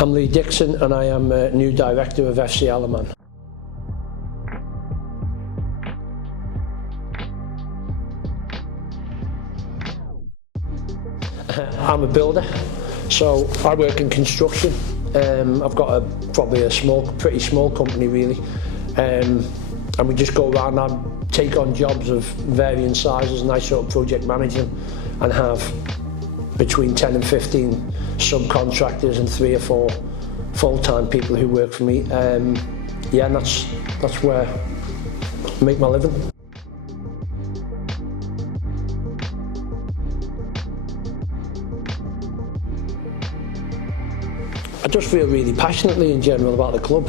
I'm Lee Dixon and I am new director of FC Alaman. I'm a builder, so I work in construction. I've got probably a pretty small company really, and we just go around and take on jobs of varying sizes, and I sort of project manage them and have between 10 and 15 subcontractors and 3 or 4 full-time people who work for me. Yeah, and that's where I make my living. I just feel really passionately in general about the club.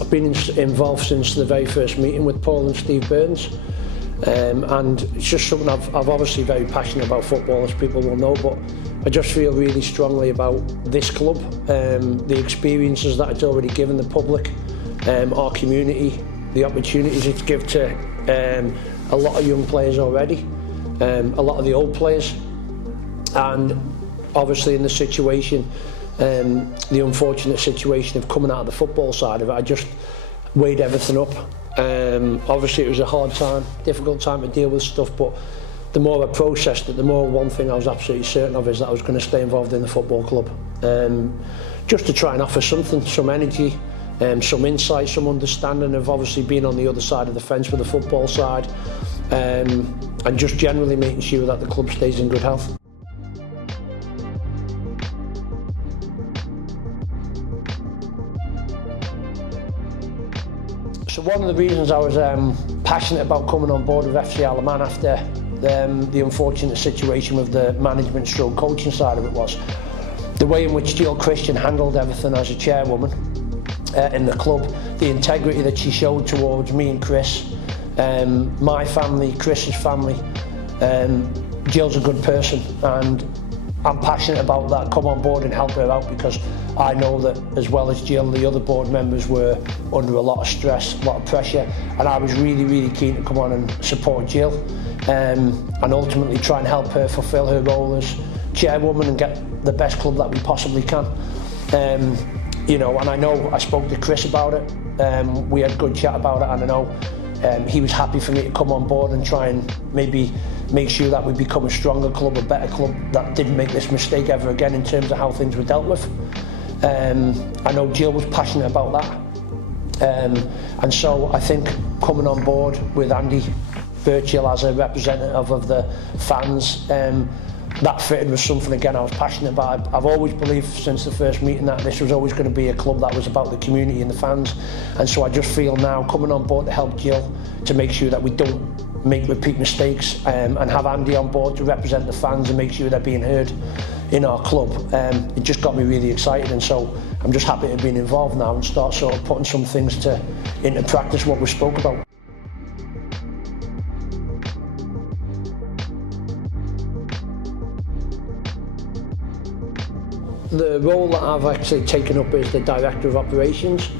I've been involved since the very first meeting with Paul and Steve Burns, and it's just something I've obviously very passionate about football, as people will know, but I just feel really strongly about this club, the experiences that it's already given the public, our community, the opportunities it's given to a lot of young players already, a lot of the old players, and obviously in the situation, the unfortunate situation of coming out of the football side of it, I just weighed everything up. Obviously it was a hard time, difficult time to deal with stuff, but the more I processed it, the more one thing I was absolutely certain of is that I was going to stay involved in the football club. Just to try and offer something, some energy, some insight, some understanding of obviously being on the other side of the fence with the football side, and just generally making sure that the club stays in good health. So one of the reasons I was passionate about coming on board with FC Alaman after the unfortunate situation with the management stroke coaching side of it was the way in which Jill Christian handled everything as a chairwoman in the club, the integrity that she showed towards me and Chris, my family, Chris's family. Jill's a good person and I'm passionate about that, come on board and help her out, because I know that as well as Jill, the other board members were under a lot of stress, a lot of pressure, and I was really keen to come on and support Jill, and ultimately try and help her fulfil her role as chairwoman and get the best club that we possibly can. You know, and I know I spoke to Chris about it, we had a good chat about it, and I know he was happy for me to come on board and try and maybe make sure that we become a stronger club, a better club that didn't make this mistake ever again in terms of how things were dealt with. I know Jill was passionate about that, and so I think coming on board with Andy Birchill as a representative of the fans, that fitted with something again I was passionate about. I've always believed since the first meeting that this was always going to be a club that was about the community and the fans, and so I just feel now coming on board to help Jill to make sure that we don't make repeat mistakes, and have Andy on board to represent the fans and make sure they're being heard in our club. It just got me really excited, and so I'm just happy to be involved now and start sort of putting some things into practice what we spoke about. The role that I've actually taken up is the Director of Operations.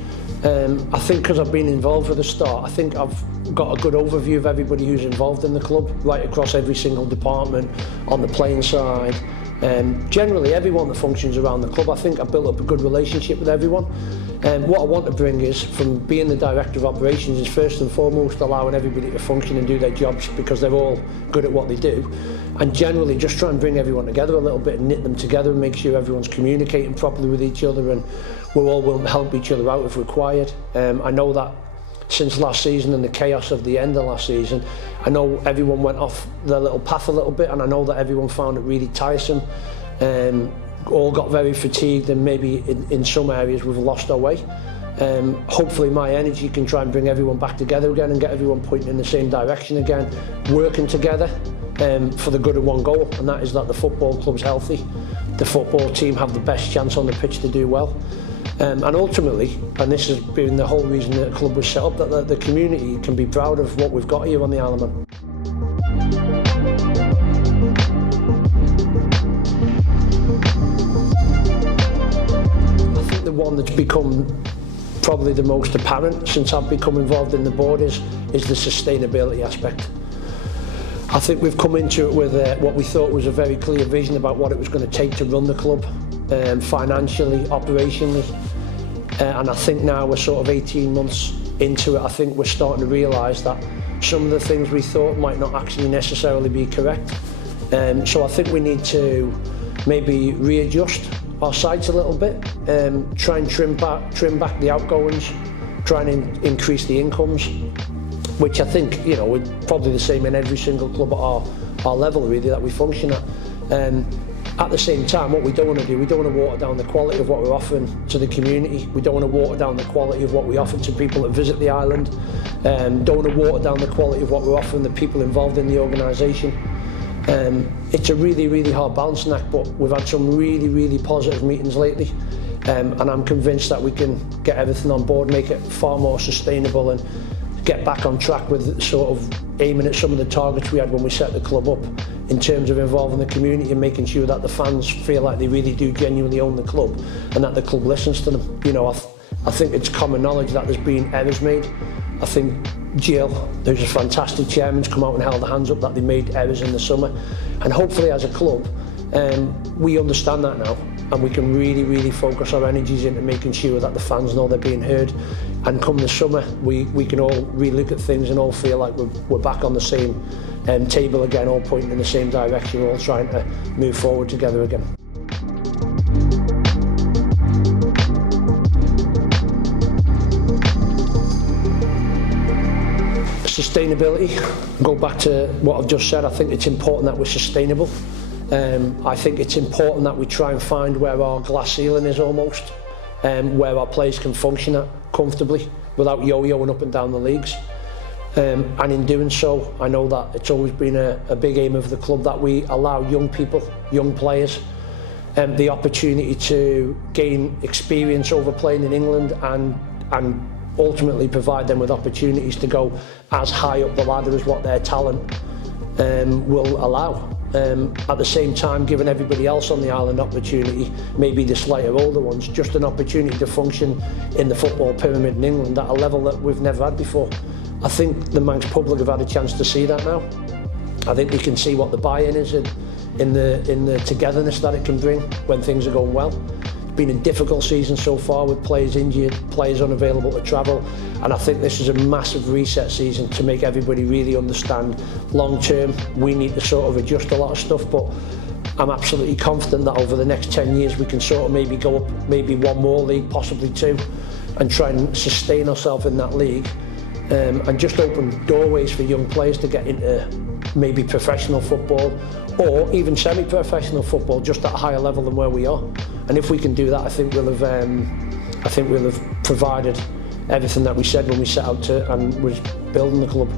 I think because I've been involved at the start, I think I've got a good overview of everybody who's involved in the club, right across every single department, on the playing side, generally everyone that functions around the club. I think I've built up a good relationship with everyone. What I want to bring is, from being the Director of Operations, is first and foremost allowing everybody to function and do their jobs because they're all good at what they do, and generally just try and bring everyone together a little bit and knit them together and make sure everyone's communicating properly with each other and we're all willing to help each other out if required. I know that since last season and the chaos of the end of last season, I know everyone went off their little path a little bit, and I know that everyone found it really tiresome. All got very fatigued, and maybe in some areas we've lost our way. Hopefully my energy can try and bring everyone back together again and get everyone pointing in the same direction again, working together for the good of one goal, and that is that the football club's healthy, the football team have the best chance on the pitch to do well. And ultimately, and this has been the whole reason that the club was set up, that the community can be proud of what we've got here on the Alaman. I think the one that's become probably the most apparent since I've become involved in the board is the sustainability aspect. I think we've come into it with what we thought was a very clear vision about what it was going to take to run the club. financially, operationally. And I think now we're sort of 18 months into it, I think we're starting to realise that some of the things we thought might not actually necessarily be correct. So I think we need to maybe readjust our sights a little bit, try and trim back the outgoings, try and increase the incomes, which I think, you know, we're probably the same in every single club at our level really that we function at. At the same time, what we don't want to do, we don't want to water down the quality of what we're offering to the community. We don't want to water down the quality of what we offer to people that visit the island. Don't want to water down the quality of what we're offering the people involved in the organisation. It's a really, really hard balancing act, but we've had some really, really positive meetings lately. And I'm convinced that we can get everything on board, make it far more sustainable and get back on track with sort of aiming at some of the targets we had when we set the club up in terms of involving the community and making sure that the fans feel like they really do genuinely own the club and that the club listens to them. You know, I think it's common knowledge that there's been errors made. I think Jill, who's a fantastic chairman, has come out and held their hands up that they made errors in the summer. And hopefully as a club, we understand that now and we can really, really focus our energies into making sure that the fans know they're being heard. And come the summer, we can all re-look at things and all feel like we're back on the same table again, all pointing in the same direction, all trying to move forward together again. Sustainability, go back to what I've just said, I think it's important that we're sustainable. I think it's important that we try and find where our glass ceiling is almost, where our players can function at comfortably without yo-yoing up and down the leagues. And in doing so, I know that it's always been a big aim of the club that we allow young people, young players, the opportunity to gain experience over playing in England and ultimately provide them with opportunities to go as high up the ladder as what their talent will allow. At the same time, giving everybody else on the island opportunity, maybe the slightly older ones, just an opportunity to function in the football pyramid in England at a level that we've never had before. I think the Manx public have had a chance to see that now. I think they can see what the buy-in is in the togetherness that it can bring when things are going well. It's been a difficult season so far with players injured, players unavailable to travel, and I think this is a massive reset season to make everybody really understand long term we need to sort of adjust a lot of stuff, but I'm absolutely confident that over the next 10 years we can sort of maybe go up maybe one more league, possibly two, and try and sustain ourselves in that league. And just open doorways for young players to get into maybe professional football or even semi-professional football, just at a higher level than where we are. And if we can do that, I think we'll have provided everything that we said when we set out to and was building the club.